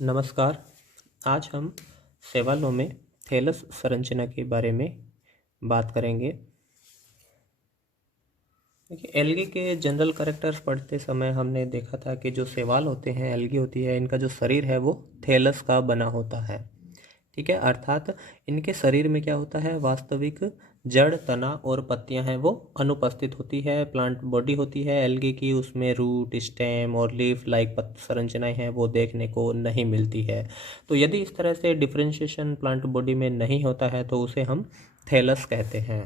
नमस्कार। आज हम शैवालों में थैलस संरचना के बारे में बात करेंगे। देखिए, एल्गी के जनरल कैरेक्टर्स पढ़ते समय हमने देखा था कि जो शैवाल होते हैं, एल्गी होती है, इनका जो शरीर है वो थैलस का बना होता है। ठीक है, अर्थात इनके शरीर में क्या होता है, वास्तविक जड़, तना और पत्तियां हैं वो अनुपस्थित होती है। प्लांट बॉडी होती है एल्गी की, उसमें रूट, स्टेम और लीफ लाइक संरचनाएं हैं वो देखने को नहीं मिलती है। तो यदि इस तरह से डिफरेंशिएशन प्लांट बॉडी में नहीं होता है तो उसे हम थैलस कहते हैं।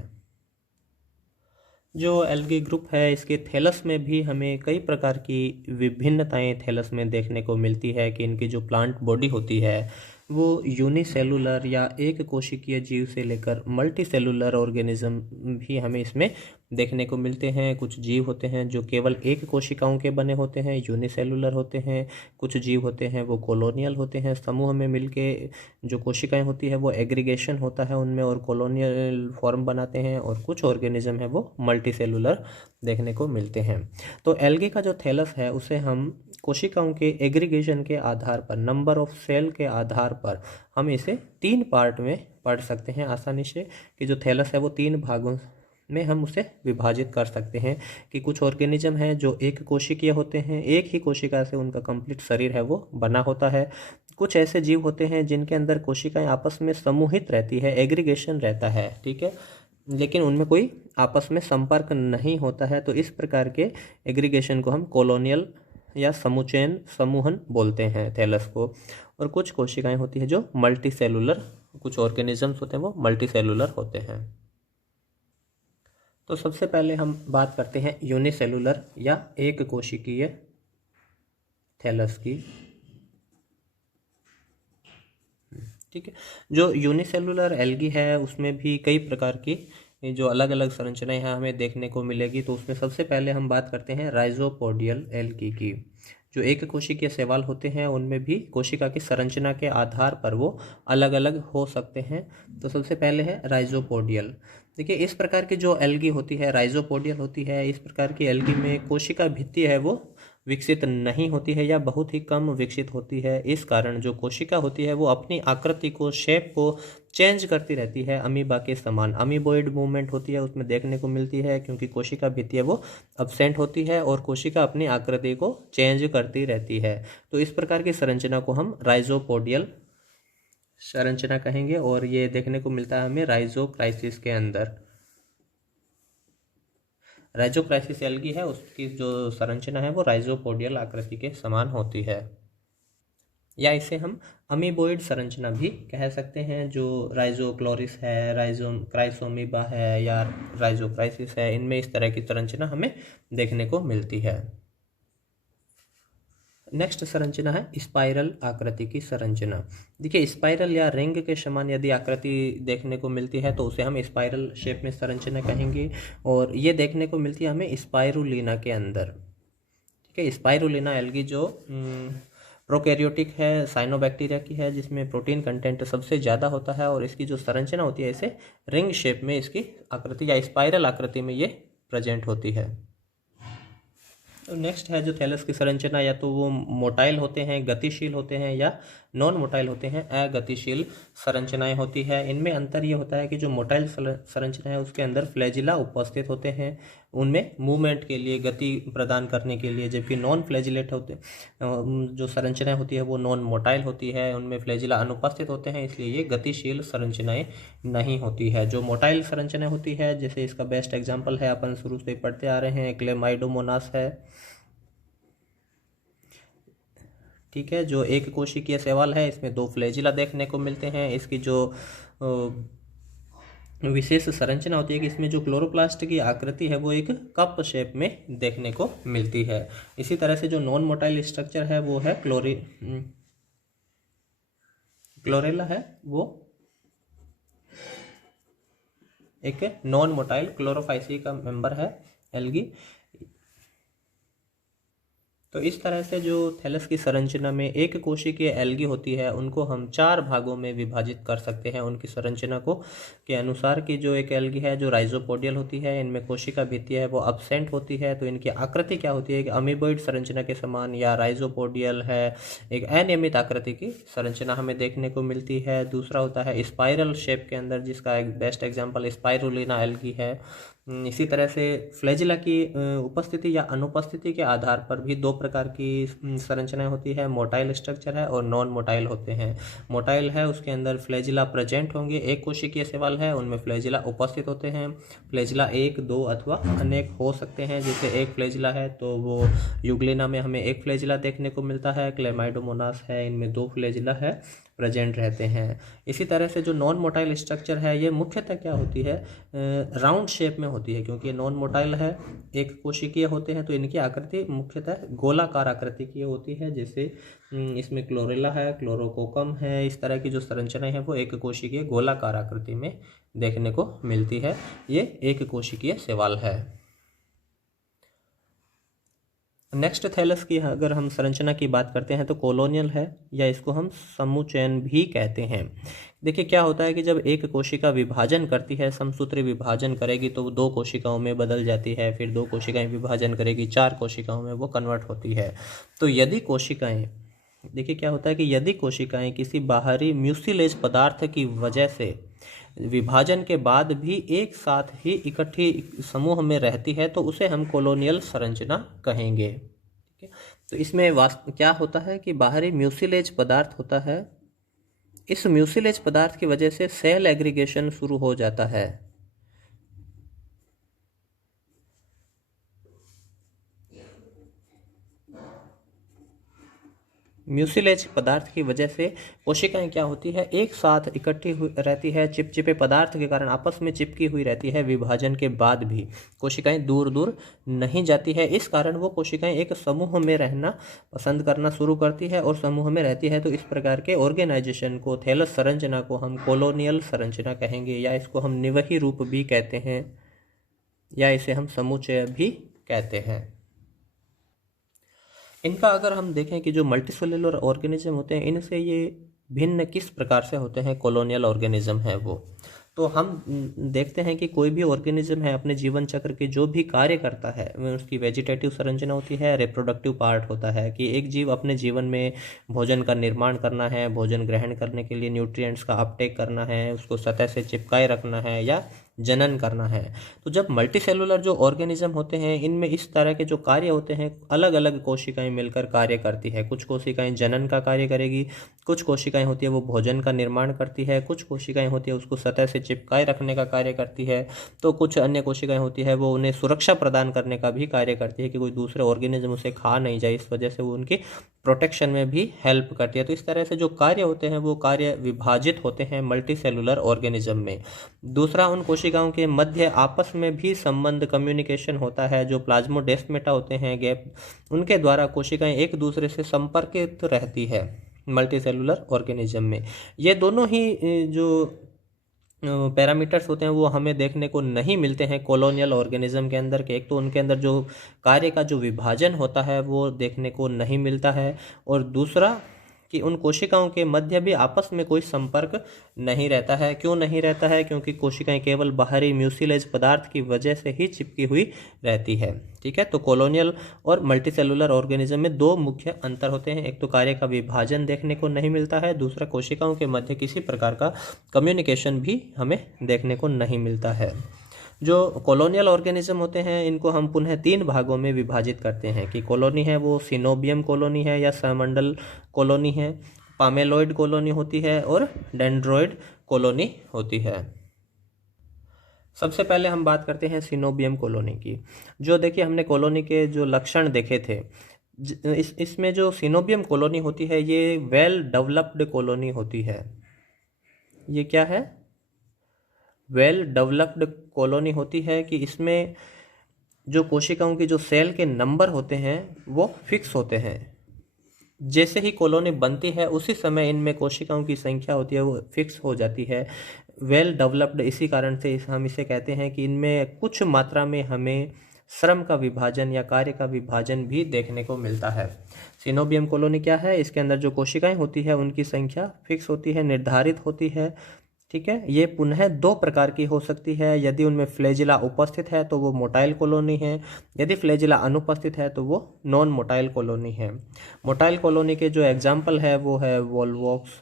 जो एल्गी ग्रुप है, इसके थैलस में भी हमें कई प्रकार की विभिन्नताएं थैलस में देखने को मिलती है कि इनकी जो प्लांट बॉडी होती है वो यूनिसेलुलर या एक कोशिकीय जीव से लेकर मल्टी सेलुलर ऑर्गेनिज्म भी हमें इसमें देखने को मिलते हैं। कुछ जीव होते हैं जो केवल एक कोशिकाओं के बने होते हैं, यूनिसेलुलर होते हैं। कुछ जीव होते हैं वो कॉलोनियल होते हैं, समूह में मिलके जो कोशिकाएं होती है वो एग्रीगेशन होता है उनमें और कॉलोनियल फॉर्म बनाते हैं। और कुछ ऑर्गेनिज्म है वो मल्टी सेलुलर देखने को मिलते हैं। तो एल्गी का जो थैलस है उसे हम कोशिकाओं के एग्रीगेशन के आधार पर, नंबर ऑफ सेल के आधार पर हम इसे 3 पार्ट में पढ़ सकते हैं आसानी से, कि जो थैलस है वो 3 भागों में हम उसे विभाजित कर सकते हैं। कि कुछ ऑर्गेनिज्म हैं जो एक कोशिकीय होते हैं, एक ही कोशिका से उनका कंप्लीट शरीर है वो बना होता है। कुछ ऐसे जीव होते हैं जिनके अंदर कोशिकाएं आपस में समूहित रहती है, एग्रीगेशन रहता है, ठीक है, लेकिन उनमें कोई आपस में संपर्क नहीं होता है। तो इस प्रकार के एग्रीगेशन को हम कॉलोनियल या समुचयन, समूहन बोलते हैं थैलस को। और कुछ कोशिकाएं होती हैं जो मल्टी सेलुलर, कुछ ऑर्गेनिजम्स होते हैं वो मल्टी सेलुलर होते हैं। तो सबसे पहले हम बात करते हैं यूनिसेलुलर या एक कोशिकीय थैलस की। ठीक है, जो यूनिसेलुलर एल्गी है उसमें भी कई प्रकार की जो अलग अलग संरचनाएं हैं हमें देखने को मिलेगी। तो उसमें सबसे पहले हम बात करते हैं राइजोपोडियल एल्गी की। जो एक कोशिकीय शैवाल होते हैं उनमें भी कोशिका की संरचना के आधार पर वो अलग अलग हो सकते हैं। तो सबसे पहले है राइजोपोडियल। देखिए, इस प्रकार की जो एल्गी होती है राइजोपोडियल होती है। इस प्रकार की एल्गी में कोशिका भित्ति है वो विकसित नहीं होती है या बहुत ही कम विकसित होती है। इस कारण जो कोशिका होती है वो अपनी आकृति को, शेप को चेंज करती रहती है, अमीबा के समान अमीबोइड मूवमेंट होती है उसमें देखने को मिलती है, क्योंकि कोशिका भित्ति है वो अब्सेंट होती है और कोशिका अपनी आकृति को चेंज करती रहती है। तो इस प्रकार की संरचना को हम राइजोपोडियल संरचना कहेंगे और ये देखने को मिलता है हमें राइजोक्राइसिस के अंदर। राइजोक्राइसिस एल्गी है, उसकी जो संरचना है वो राइजोपोडियल आकृति के समान होती है, या इसे हम अमीबोइड संरचना भी कह सकते हैं। जो राइजोक्लोरिस है, क्राइसोमीबा है या राइजोक्राइसिस है, इनमें इस तरह की संरचना हमें देखने को मिलती है। नेक्स्ट संरचना है स्पाइरल आकृति की संरचना। देखिए, स्पाइरल या रिंग के समान यदि आकृति देखने को मिलती है तो उसे हम स्पाइरल शेप में संरचना कहेंगे। और ये देखने को मिलती है हमें स्पाइरुलिना के अंदर। ठीक है, स्पाइरुलिना एल्गी जो प्रोकैरियोटिक है, साइनोबैक्टीरिया की है, जिसमें प्रोटीन कंटेंट सबसे ज़्यादा होता है और इसकी जो संरचना होती है इसे रिंग शेप में, इसकी आकृति या स्पाइरल आकृति में ये प्रेजेंट होती है। तो नेक्स्ट है जो थैलस की संरचना, या तो वो मोटाइल होते हैं, गतिशील होते हैं, या नॉन मोटाइल होते हैं, अगतिशील संरचनाएं होती है। इनमें अंतर ये होता है कि जो मोटाइल संरचना है उसके अंदर फ्लैजिला उपस्थित होते हैं, उनमें मूवमेंट के लिए, गति प्रदान करने के लिए। जबकि नॉन फ्लैजिलेट होते जो संरचनाएं होती है वो नॉन मोटाइल होती है, उनमें फ्लैजिला अनुपस्थित होते हैं, इसलिए ये गतिशील संरचनाएं नहीं होती है। जो मोटाइल संरचना होती है, जैसे इसका बेस्ट एग्जाम्पल है, अपन शुरू से पढ़ते आ रहे हैं, क्लेमाइडोमोनास है। ठीक है, जो एक कोशिकीय शैवाल है इसमें 2 फ्लैजिला देखने को मिलते हैं। इसकी जो विशेष संरचना होती है कि इसमें जो क्लोरोप्लास्ट की आकृति है वो एक कप शेप में देखने को मिलती है। इसी तरह से जो नॉन मोटाइल स्ट्रक्चर है वो है क्लोरेला है, वो एक नॉन मोटाइल क्लोरोफाइसी का मेंबर है एल्गी। तो इस तरह से जो थैलस की संरचना में एक कोशिकीय एल्गी होती है उनको हम 4 भागों में विभाजित कर सकते हैं उनकी संरचना को के अनुसार कि जो एक एल्गी है जो राइजोपोडियल होती है, इनमें कोशिका भित्ति है वो एब्सेंट होती है। तो इनकी आकृति क्या होती है कि अमीबॉइड संरचना के समान या राइजोपोडियल है, एक अनियमित आकृति की संरचना हमें देखने को मिलती है। दूसरा होता है स्पाइरल शेप के अंदर, जिसका एक बेस्ट एग्जाम्पल स्पाइरुलिना एल्गी है। इसी तरह से फ्लैजिला की उपस्थिति या अनुपस्थिति के आधार पर भी 2 प्रकार की संरचनाएं होती है, मोटाइल स्ट्रक्चर है और नॉन मोटाइल होते हैं। मोटाइल है उसके अंदर फ्लैजिला प्रेजेंट होंगे, एक कोशिकीय शैवाल है उनमें फ्लैजिला उपस्थित होते हैं। फ्लैजिला 1, 2 अथवा अनेक हो सकते हैं। जैसे एक फ्लैजिला है तो वो यूग्लिना में हमें एक फ्लैजिला देखने को मिलता है, क्लेमाइडोमोनास है इनमें 2 फ्लैजिला है प्रेजेंट रहते हैं। इसी तरह से जो नॉन मोटाइल स्ट्रक्चर है ये मुख्यतः क्या होती है, राउंड शेप में होती है, क्योंकि ये नॉन मोटाइल है, एक कोशिकीय होते हैं तो इनकी आकृति मुख्यतः गोलाकार आकृति की होती है। जैसे इसमें क्लोरेला है, क्लोरोकोकम है, इस तरह की जो संरचनाएं हैं वो एक कोशिकीय गोलाकार आकृति में देखने को मिलती है। ये एक कोशिकीय शैवाल है। नेक्स्ट थैलस की अगर हम संरचना की बात करते हैं तो कॉलोनियल है, या इसको हम समुच्चयन भी कहते हैं। देखिए क्या होता है कि जब एक कोशिका विभाजन करती है, समसूत्री विभाजन करेगी तो 2 कोशिकाओं में बदल जाती है, फिर 2 कोशिकाएं विभाजन करेगी 4 कोशिकाओं में वो कन्वर्ट होती है। तो यदि कोशिकाएं, देखिए क्या होता है कि यदि कोशिकाएं किसी बाहरी म्यूसिलेज पदार्थ की वजह से विभाजन के बाद भी एक साथ ही इकट्ठी समूह में रहती है तो उसे हम कॉलोनियल संरचना कहेंगे। ठीक है, तो इसमें क्या होता है कि बाहरी म्यूसिलेज पदार्थ होता है, इस म्यूसिलेज पदार्थ की वजह से सेल एग्रीगेशन शुरू हो जाता है। म्यूसिलेज पदार्थ की वजह से कोशिकाएं क्या होती है, एक साथ इकट्ठी हुई रहती है, चिपचिपे पदार्थ के कारण आपस में चिपकी हुई रहती है। विभाजन के बाद भी कोशिकाएं दूर दूर नहीं जाती है, इस कारण वो कोशिकाएं एक समूह में रहना पसंद करना शुरू करती है और समूह में रहती है। तो इस प्रकार के ऑर्गेनाइजेशन को, थैलस संरचना को हम कॉलोनियल संरचना कहेंगे, या इसको हम निवही रूप भी कहते हैं, या इसे हम समुच्चय भी कहते हैं। इनका अगर हम देखें कि जो मल्टीसेलुलर ऑर्गेनिज्म होते हैं इनसे ये भिन्न किस प्रकार से होते हैं कॉलोनियल ऑर्गेनिज्म है वो, तो हम देखते हैं कि कोई भी ऑर्गेनिज्म है अपने जीवन चक्र के जो भी कार्य करता है उसकी वेजिटेटिव संरचना होती है, रिप्रोडक्टिव पार्ट होता है कि एक जीव अपने जीवन में भोजन का निर्माण करना है, भोजन ग्रहण करने के लिए न्यूट्रिएंट्स का अपटेक करना है, उसको सतह से चिपकाए रखना है या जनन करना है। तो जब मल्टीसेलुलर जो ऑर्गेनिज्म होते हैं इनमें इस तरह के जो कार्य होते हैं, अलग अलग कोशिकाएं मिलकर कार्य करती है। कुछ कोशिकाएं जनन का कार्य करेगी, कुछ कोशिकाएं होती है वो भोजन का निर्माण करती है, कुछ कोशिकाएं होती है उसको सतह से चिपकाए रखने का कार्य करती है, तो कुछ अन्य कोशिकाएं होती है वो उन्हें सुरक्षा प्रदान करने का भी कार्य करती है कि कोई दूसरे ऑर्गेनिज्म उसे खा नहीं जाए, इस वजह से वो उनकी प्रोटेक्शन में भी हेल्प करती है। तो इस तरह से जो कार्य होते हैं वो कार्य विभाजित होते हैं मल्टीसेलुलर ऑर्गेनिज्म में। दूसरा, उन कोशिकाओं के मध्य आपस में भी संबंध, कम्युनिकेशन होता है। जो प्लाज्मोडेस्माटा होते हैं गैप, उनके द्वारा कोशिकाएं एक दूसरे से संपर्कित रहती है मल्टीसेलुलर ऑर्गेनिज्म में। ये दोनों ही जो पैरामीटर्स होते हैं वो हमें देखने को नहीं मिलते हैं कॉलोनियल ऑर्गेनिज्म के अंदर के। एक तो उनके अंदर जो कार्य का जो विभाजन होता है वो देखने को नहीं मिलता है, और दूसरा कि उन कोशिकाओं के मध्य भी आपस में कोई संपर्क नहीं रहता है। क्यों नहीं रहता है? क्योंकि कोशिकाएं केवल बाहरी म्यूसिलेज पदार्थ की वजह से ही चिपकी हुई रहती है। ठीक है, तो कॉलोनियल और मल्टीसेलुलर ऑर्गेनिज्म में 2 मुख्य अंतर होते हैं। एक तो कार्य का विभाजन देखने को नहीं मिलता है, दूसरा कोशिकाओं के मध्य किसी प्रकार का कम्युनिकेशन भी हमें देखने को नहीं मिलता है। जो कॉलोनियल ऑर्गेनिज्म होते हैं इनको हम पुनः 3 भागों में विभाजित करते हैं कि कॉलोनी है वो सिनोबियम कॉलोनी है या समंडल कॉलोनी है, पामेलोइड कॉलोनी होती है और डेंड्रॉइड कॉलोनी होती है। सबसे पहले हम बात करते हैं सिनोबियम कॉलोनी की। जो देखिए हमने कॉलोनी के जो लक्षण देखे थे, इसमें जो सिनोबियम कॉलोनी होती है ये वेल डेवलप्ड कॉलोनी होती है। ये क्या है? वेल डेवलप्ड कॉलोनी होती है कि इसमें जो कोशिकाओं की जो सेल के नंबर होते हैं वो फिक्स होते हैं। जैसे ही कॉलोनी बनती है उसी समय इनमें कोशिकाओं की संख्या होती है वो फिक्स हो जाती है। वेल डेवलप्ड इसी कारण से हम इसे कहते हैं कि इनमें कुछ मात्रा में हमें श्रम का विभाजन या कार्य का विभाजन भी देखने को मिलता है। सिनोबियम कॉलोनी क्या है? इसके अंदर जो कोशिकाएं होती है उनकी संख्या फिक्स होती है, निर्धारित होती है। ठीक है, ये पुनः दो प्रकार की हो सकती है। यदि उनमें फ्लैजिला उपस्थित है तो वो मोटाइल कॉलोनी है, यदि फ्लैजिला अनुपस्थित है तो वो नॉन मोटाइल कॉलोनी है। मोटाइल कॉलोनी के जो एग्जाम्पल है वो है वोल्वॉक्स,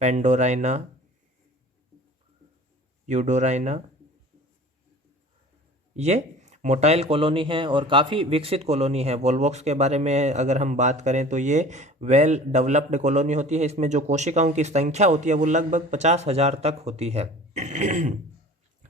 पेंडोराइना, यूडोराइना, ये मोटाइल कॉलोनी है और काफ़ी विकसित कॉलोनी है। वोल्वॉक्स के बारे में अगर हम बात करें तो ये वेल डेवलप्ड कॉलोनी होती है। इसमें जो कोशिकाओं की संख्या होती है वो लगभग 50,000 तक होती है।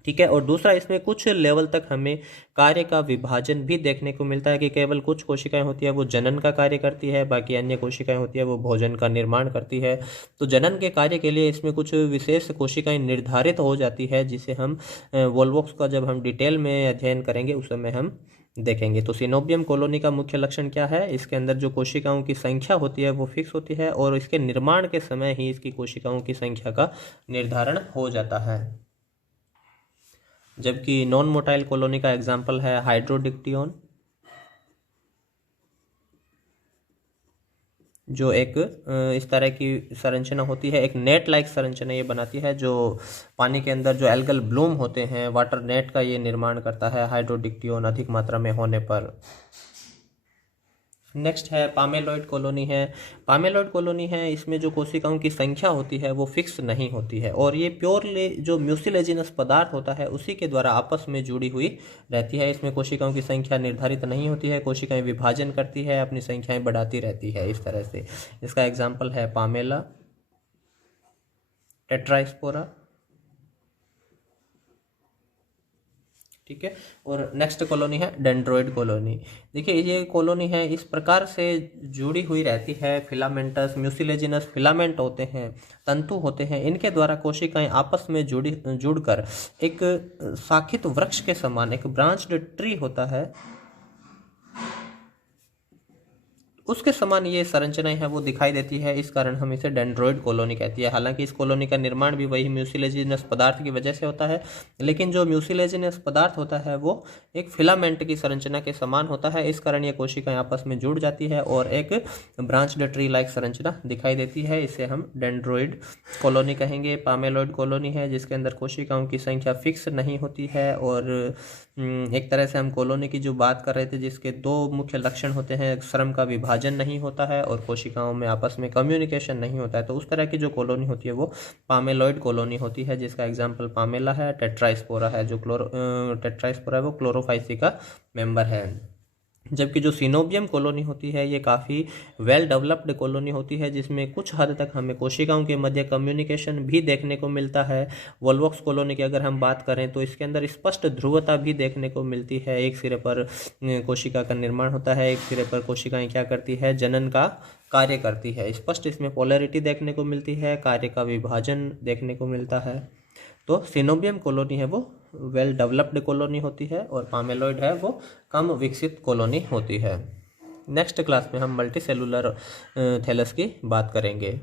ठीक है, और दूसरा, इसमें कुछ लेवल तक हमें कार्य का विभाजन भी देखने को मिलता है कि केवल कुछ कोशिकाएं होती है वो जनन का कार्य करती है, बाकी अन्य कोशिकाएं होती है वो भोजन का निर्माण करती है। तो जनन के कार्य के लिए इसमें कुछ विशेष कोशिकाएं निर्धारित हो जाती है, जिसे हम वोल्वॉक्स का जब हम डिटेल में अध्ययन करेंगे उस समय हम देखेंगे। तो सिनोबियम कॉलोनी का मुख्य लक्षण क्या है? इसके अंदर जो कोशिकाओं की संख्या होती है वो फिक्स होती है और इसके निर्माण के समय ही इसकी कोशिकाओं की संख्या का निर्धारण हो जाता है। जबकि नॉन मोटाइल कॉलोनी का एग्जाम्पल है हाइड्रोडिक्टियन, जो एक इस तरह की संरचना होती है, एक नेट लाइक संरचना ये बनाती है, जो पानी के अंदर जो एल्गल ब्लूम होते हैं, वाटर नेट का ये निर्माण करता है हाइड्रोडिक्टियन अधिक मात्रा में होने पर। नेक्स्ट है पामेलॉइड कॉलोनी है। पामेलॉइड कॉलोनी है, इसमें जो कोशिकाओं की संख्या होती है वो फिक्स नहीं होती है और ये प्योरली जो म्यूसिलेजिनस पदार्थ होता है उसी के द्वारा आपस में जुड़ी हुई रहती है। इसमें कोशिकाओं की संख्या निर्धारित नहीं होती है, कोशिकाएं विभाजन करती है, अपनी संख्याएं बढ़ाती रहती है इस तरह से। इसका एग्जाम्पल है पामेला, टेट्रास्पोरा। ठीक है, और नेक्स्ट कॉलोनी है डेंड्रोइड कॉलोनी। देखिए ये कॉलोनी है इस प्रकार से जुड़ी हुई रहती है, फिलामेंटस म्यूसिलेजिनस फिलामेंट होते हैं, तंतु होते हैं, इनके द्वारा कोशिकाएं आपस में जुड़कर एक शाखित वृक्ष के समान, एक ब्रांच्ड ट्री होता है, उसके समान ये संरचनाएं हैं वो दिखाई देती है। इस कारण हम इसे डेंड्रोइड कॉलोनी कहती है। हालांकि इस कॉलोनी का निर्माण भी वही म्यूसिलेजिनस पदार्थ की वजह से होता है, लेकिन जो म्यूसिलेजिनस पदार्थ होता है वो एक फिलामेंट की संरचना के समान होता है। इस कारण ये कोशिकाएं आपस में जुड़ जाती है और एक ब्रांच्ड ट्री लाइक संरचना दिखाई देती है। इसे हम डेंड्रोइड कॉलोनी कहेंगे। पामेलॉइड कॉलोनी है जिसके अंदर कोशिकाओं की संख्या फिक्स नहीं होती है और एक तरह से हम कॉलोनी की जो बात कर रहे थे जिसके दो मुख्य लक्षण होते हैं, श्रम का विभाजन नहीं होता है और कोशिकाओं में आपस में कम्युनिकेशन नहीं होता है, तो उस तरह की जो कॉलोनी होती है वो पामेलॉइड कॉलोनी होती है, जिसका एग्जाम्पल पामेला है, टेट्रास्पोरा है। जो टेट्रास्पोरा है वो क्लोरोफाइसी का मेंबर है। जबकि जो सिनोबियम कॉलोनी होती है ये काफ़ी वेल डेवलप्ड कॉलोनी होती है, जिसमें कुछ हद तक हमें कोशिकाओं के मध्य कम्युनिकेशन भी देखने को मिलता है। वोल्वॉक्स कॉलोनी की अगर हम बात करें तो इसके अंदर स्पष्ट ध्रुवता भी देखने को मिलती है। एक सिरे पर कोशिका का निर्माण होता है, एक सिरे पर कोशिकाएं क्या करती है, जनन का कार्य करती है। स्पष्ट इसमें पोलैरिटी देखने को मिलती है, कार्य का विभाजन देखने को मिलता है। तो सिनोबियम कॉलोनी है वो वेल डेवलप्ड कॉलोनी होती है और पामेलॉइड है वो कम विकसित कॉलोनी होती है। नेक्स्ट क्लास में हम मल्टी सेलुलर थैलस की बात करेंगे।